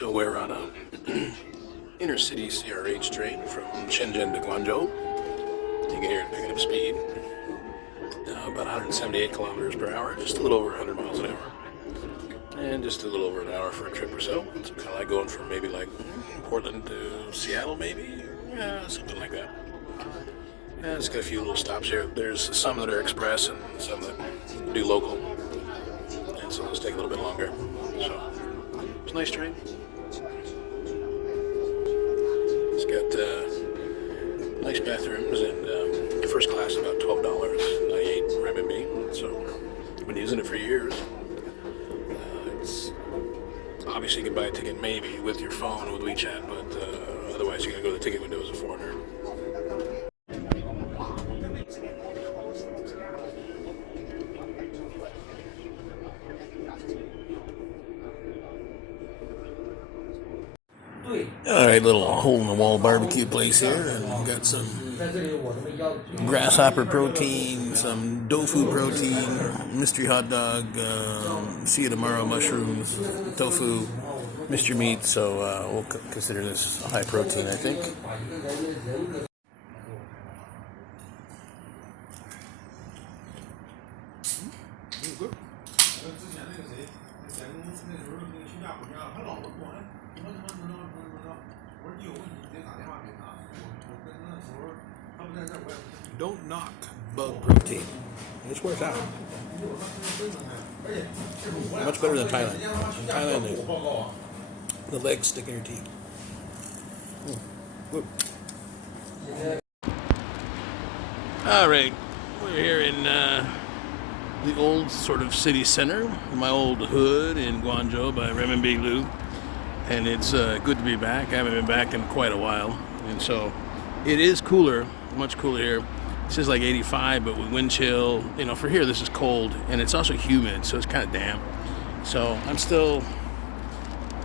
So we're on a inner-city CRH train from Shenzhen to Guangzhou. You can hear it picking up speed. About 178 kilometers per hour, just a little over 100 miles an hour. And just a little over an hour for a trip or so. It's kind of like going from maybe like Portland to Seattle, maybe? Yeah, something like that. Yeah, it's got a few little stops here. There's some that are express and some that do local. And so those take a little bit longer. So, it's a nice train. It's got nice bathrooms and first class about $12, 98 renminbi. So, I've been using it for years. It's obviously you can buy a ticket maybe with your phone with WeChat, but otherwise you gotta go to the ticket window as a foreigner. Alright, little hole-in-the-wall barbecue place here, and got some grasshopper protein, some tofu protein, mystery hot dog, see you tomorrow mushrooms, tofu, mystery meat, so we'll consider this high protein, I think. Don't knock bug protein. This works out. Much better than Thailand. In Thailand, the legs stick in your teeth. All right, we're here in the old sort of city center, my old hood in Guangzhou by Renminbi Lu, and it's good to be back. I haven't been back in quite a while, and so it is cooler, much cooler here. This is like 85, but with wind chill. You know, for here this is cold, and it's also humid, so it's kind of damp. So I'm still.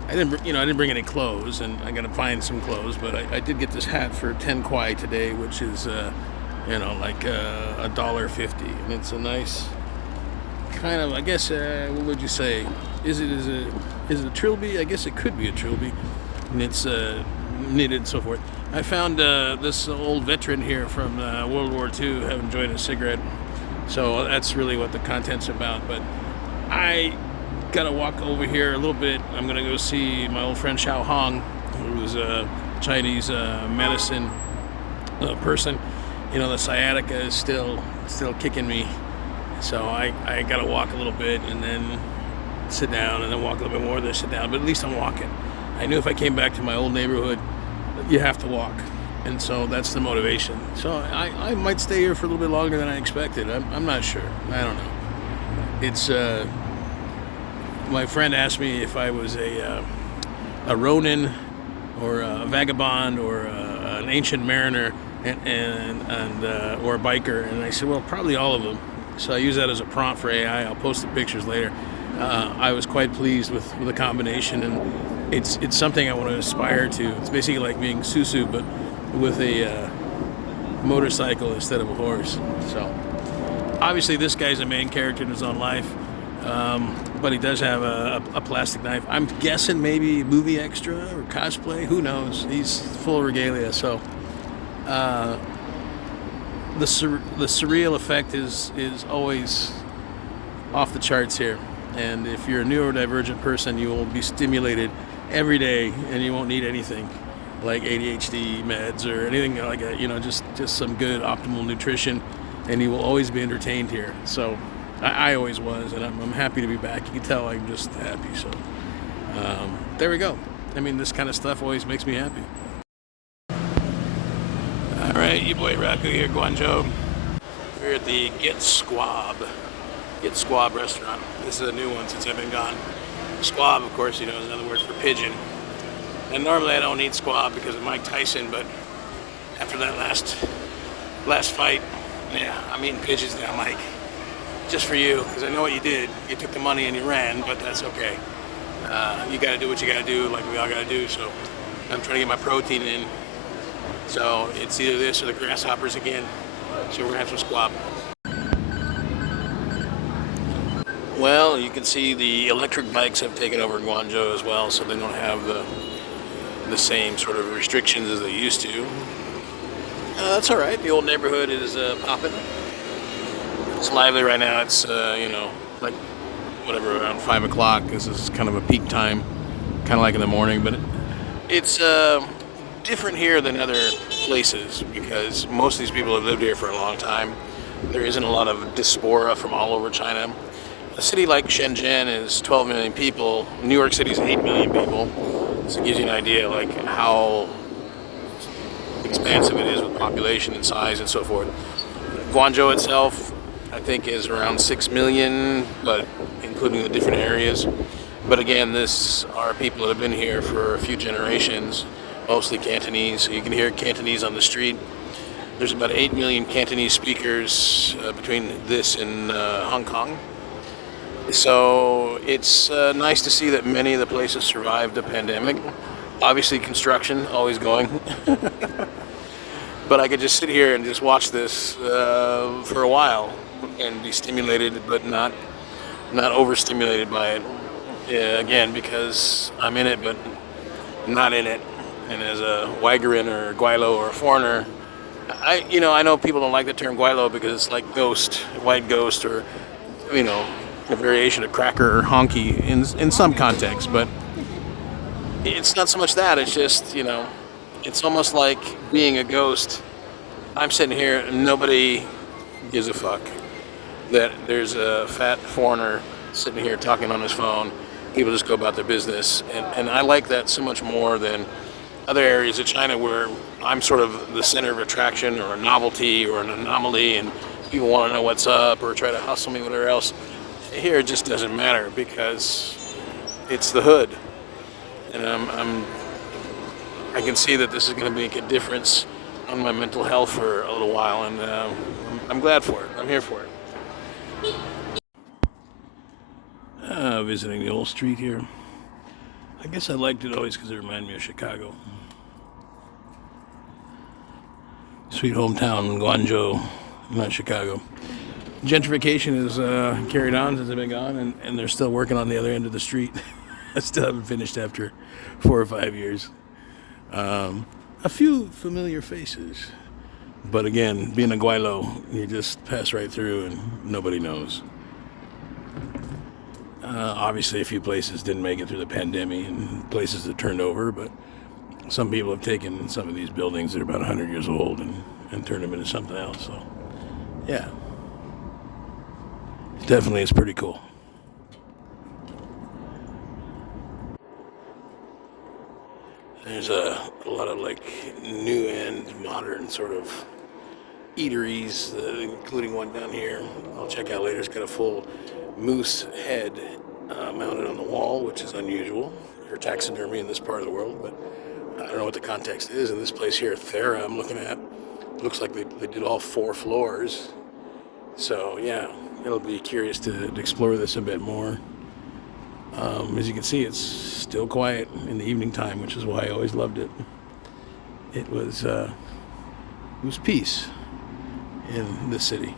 I didn't bring any clothes, and I got to find some clothes. But I did get this hat for 10 kwai today, which is like $1.50, and it's a nice kind of. I guess what would you say? Is it a trilby? I guess it could be a trilby, and it's knitted and so forth. I found this old veteran here from World War II having enjoyed a cigarette, so that's really what the content's about. But I gotta walk over here a little bit. I'm gonna go see my old friend Xiao Hong, who's a Chinese medicine person. You know, the sciatica is still kicking me, so I gotta walk a little bit and then sit down and then walk a little bit more, then sit down. But at least I'm walking. I knew if I came back to my old neighborhood, you have to walk, and so that's the motivation. So I might stay here for a little bit longer than I expected. I'm not sure. I don't know. It's my friend asked me if I was a Ronin or a vagabond or an ancient mariner and or a biker, and I said, well, probably all of them. So I use that as a prompt for AI. I'll post the pictures later. I was quite pleased with the combination, and it's something I want to aspire to. It's basically like being Susu, but with a motorcycle instead of a horse. So obviously this guy's a main character in his own life, but he does have a plastic knife. I'm guessing maybe movie extra or cosplay. Who knows? He's full of regalia. So the surreal effect is always off the charts here. And if you're a neurodivergent person, you will be stimulated every day, and you won't need anything like ADHD meds or anything like that. You know, just some good optimal nutrition, and you will always be entertained here. So I always was, and I'm happy to be back. You can tell I'm just happy. So there we go. I mean, this kind of stuff always makes me happy. All right, your boy Raku here, Guangzhou. We're at the Get Squab restaurant. This is a new one since I've been gone. Squab, of course, is another word for pigeon. And normally I don't eat squab because of Mike Tyson, but after that last fight, yeah, I'm eating pigeons now, Mike. Just for you, because I know what you did. You took the money and you ran, but that's okay. You got to do what you got to do, like we all got to do. So I'm trying to get my protein in. So it's either this or the grasshoppers again. So we're gonna have some squab. Well, you can see the electric bikes have taken over Guangzhou as well, so they don't have the same sort of restrictions as they used to. That's all right. The old neighborhood is popping. It's lively right now. It's like whatever, around 5 o'clock. This is kind of a peak time, kind of like in the morning, but it's different here than other places because most of these people have lived here for a long time. There isn't a lot of diaspora from all over China. A city like Shenzhen is 12 million people. New York City is 8 million people. So it gives you an idea like how expansive it is with population and size and so forth. Guangzhou itself, I think, is around 6 million, but including the different areas. But again, this are people that have been here for a few generations, mostly Cantonese. So you can hear Cantonese on the street. There's about 8 million Cantonese speakers between this and Hong Kong. So it's nice to see that many of the places survived the pandemic. Obviously, construction always going. But I could just sit here and just watch this for a while and be stimulated, but not overstimulated by it. Yeah, again, because I'm in it, but not in it. And as a Waigarin or Guaylo or a foreigner, I know people don't like the term Guaylo because it's like ghost, white ghost, or a variation of cracker or honky in some contexts. But it's not so much that. It's just it's almost like being a ghost. I'm sitting here and nobody gives a fuck that there's a fat foreigner sitting here talking on his phone. People just go about their business, and I like that so much more than other areas of China where I'm sort of the center of attraction or a novelty or an anomaly, and people want to know what's up or try to hustle me, whatever else. Here it just doesn't matter because it's the hood, and I can see that this is going to make a difference on my mental health for a little while, and I'm glad for it. I'm here for it. Visiting the old street here. I guess I liked it always because it reminded me of Chicago. Sweet hometown, Guangzhou, not Chicago. Gentrification is carried on since I've been gone, and they're still working on the other end of the street. I still haven't finished after 4 or 5 years. A few familiar faces, but again, being a Guaylo, you just pass right through and nobody knows. Obviously, a few places didn't make it through the pandemic and places that turned over, but some people have taken some of these buildings that are about 100 years old and turned them into something else. So, yeah, definitely it's pretty cool. There's a lot of like new and modern sort of eateries, including one down here. I'll check out later. It's got a full moose head mounted on the wall, which is unusual for taxidermy in this part of the world, but I don't know what the context is. In this place here, Thera, I'm looking at, looks like they did all 4 floors. So yeah, it'll be curious to explore this a bit more. As you can see, it's still quiet in the evening time, which is why I always loved it. It was peace in the city.